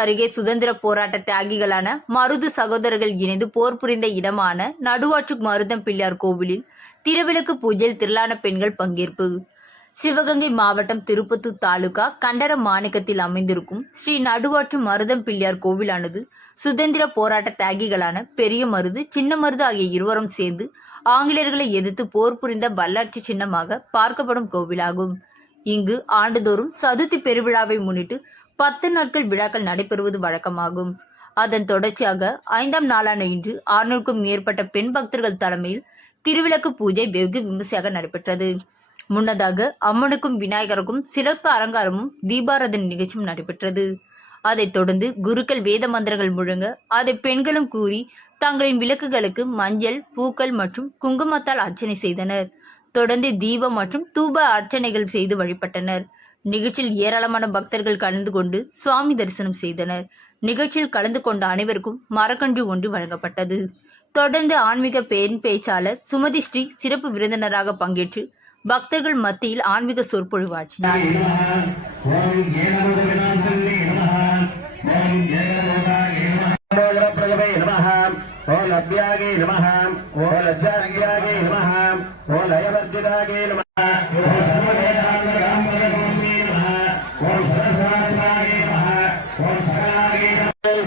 அருகே சுதந்திர போராட்ட தியாகிகளான மருது சகோதரர்கள் இணைந்து போர் புரிந்த இடமான நடுவாற்று மருதம் பிள்ளையார் கோவிலில் திருவிளக்கு பூஜையில் திரளான பெண்கள் பங்கேற்பு. சிவகங்கை மாவட்டம் திருப்பத்தூர் தாலுகா கண்டர மாணிக்கத்தில் அமைந்திருக்கும் ஸ்ரீ நடுவாற்று மருதம் பிள்ளையார் கோவிலானது சுதந்திர போராட்ட தியாகிகளான பெரிய மருது சின்ன மருது ஆகிய இருவரும் சேர்ந்து ஆங்கிலேயர்களை எதிர்த்து போர் புரிந்த வரலாற்று சின்னமாக பார்க்கப்படும் கோவிலாகும். இங்கு ஆண்டுதோறும் சதுர்த்தி பெருவிழாவை முன்னிட்டு பத்து நாட்கள் விழாக்கள் நடைபெறுவது வழக்கமாகும். அதன் தொடர்ச்சியாக ஐந்தாம் நாளான இன்று ஆறுநூறுக்கும் மேற்பட்ட பெண் பக்தர்கள் தலைமையில் திருவிளக்கு பூஜை வெகு விமர்சையாக நடைபெற்றது. முன்னதாக அம்மனுக்கும் விநாயகருக்கும் சிறப்பு அலங்காரமும் தீபாராதனை நிகழ்ச்சியும் நடைபெற்றது. அதைத் தொடர்ந்து குருக்கள் வேத மந்திரங்கள் முழங்க அதை பெண்களும் கூறி தங்களின் விளக்குகளுக்கு மஞ்சள் பூக்கள் மற்றும் குங்குமத்தால் அர்ச்சனை செய்தனர். தொடர்ந்து தீபம் மற்றும் தூப அர்ச்சனைகள் செய்து வழிபட்டனர். நிகழ்ச்சியில் ஏராளமான பக்தர்கள் கலந்து கொண்டு சுவாமி தரிசனம் செய்தனர். நிகழ்ச்சியில் கலந்து கொண்ட அனைவருக்கும் மரக்கன்று ஒன்று வழங்கப்பட்டது. தொடர்ந்து ஆன்மீக பெண் பேச்சாளர் சுமதி ஸ்ரீ சிறப்பு விருந்தினராக பங்கேற்று பக்தர்கள் மத்தியில் ஆன்மீக சொற்பொழிவாற்றினார். ஓ லஜ்ஜாங்கியாகே ஓ நம ஓ லயவர்ஜிதாகே நம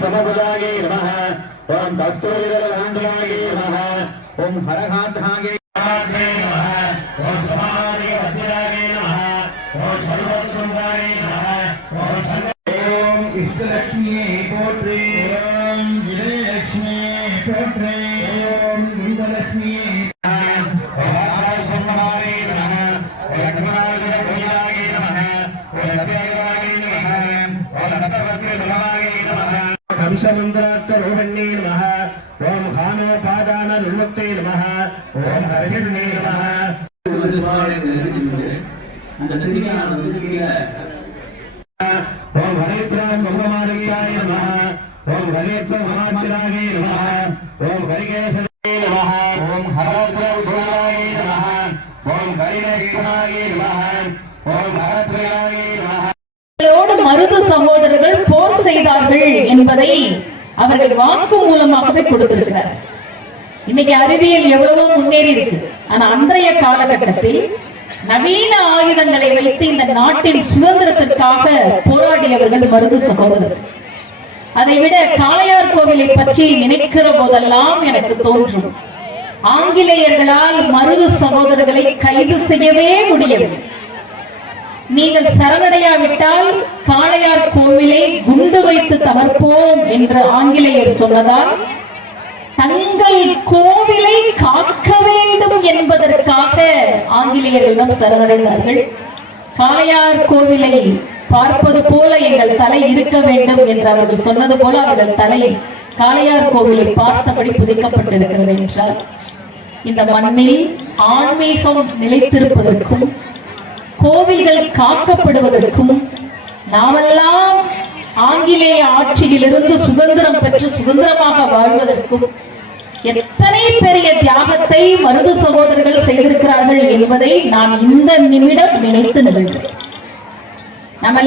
ಸಮಬುಧಾಗೆ ನಮಃ ಓಂ ಕಸ್ತೂರಿದಲಾಂಡವಾಗೆ ನಮಃ ಓಂ ಹರಘಾತಾಗೆ ಓಂ ಸಮಾಧಿ ಅಧ್ಯಾಗೆ ನಮಃ ಓಂ ಸರ್ವೋತ್ತಮಾಯ ನಮಃ ಓಂ ಸರ್ವ ஓம் வம்சமுந்திராத்த ரூபண்ணே நம ஓம் ஹானோபாதான நிர்வத்தே நம ஓம் ஹரிகண்ணே நம ஓம் ஹரேத்ராம் மங்கமாதவியாய நம ஓம் ஹரேத்ர மகாத்மிராகே நம ஓம் ஹரிகேசனே நம ஓம் ஹரத்ரம் குணாயே நம ஓம் ஹரிநேஷனாயே நம ஓம் ஹரத்ரியாயே நம மருது சகோதரர்கள் என்பதை அவர்கள் வாக்கு மூலமாகவே கொடுத்திருக்கிறார். இன்னைக்கு அறிவியல் எவ்வளவோ முன்னேறி இருக்கு. ஆனா அன்றைய காலகட்டத்தில் நவீன ஆயுதங்களை வைத்து இந்த நாட்டின் சுதந்திரத்திற்காக போராடியவர்கள் மருது சகோதரர்கள் அதை விட காளையார் கோவிலை பற்றி நினைக்கிற போதெல்லாம் எனக்கு தோன்றும். ஆங்கிலேயர்களால் மருது சகோதரர்களை கைது செய்யவே முடியவில்லை. நீங்கள் சரணடையாவிட்டால் காளையார் கோவிலை குண்டு வைத்து தகர்ப்போம் என்று ஆங்கிலேயர் சொன்னதால் தங்கள் கோவிலை காக்க வேண்டும் என்பதற்காக ஆங்கிலேயர்களிடம் சரணடைந்தார்கள். காளையார் கோவிலை பார்ப்பது போல எங்கள் தலை இருக்க வேண்டும் என்று அவர்கள் சொன்னது போல அவர்கள் தலை காளையார் கோவிலை பார்த்தபடி புதைக்கப்பட்டிருக்கிறது என்றார். இந்த மண்ணில் ஆன்மீகம் நிலைத்திருப்பதற்கும் கோவில்கள் காக்கப்படுவதற்கும் நாமெல்லாம் ஆங்கிலேய ஆட்சியிலிருந்து சுதந்திரம் பெற்று சுதந்திரமாக வாழ்வதற்கும் எத்தனை பெரிய தியாகத்தை மருது சகோதரர்கள் செய்திருக்கிறார்கள் என்பதை நான் இந்த நிமிடம் நினைத்து நிகழ்கிறேன். நம்ம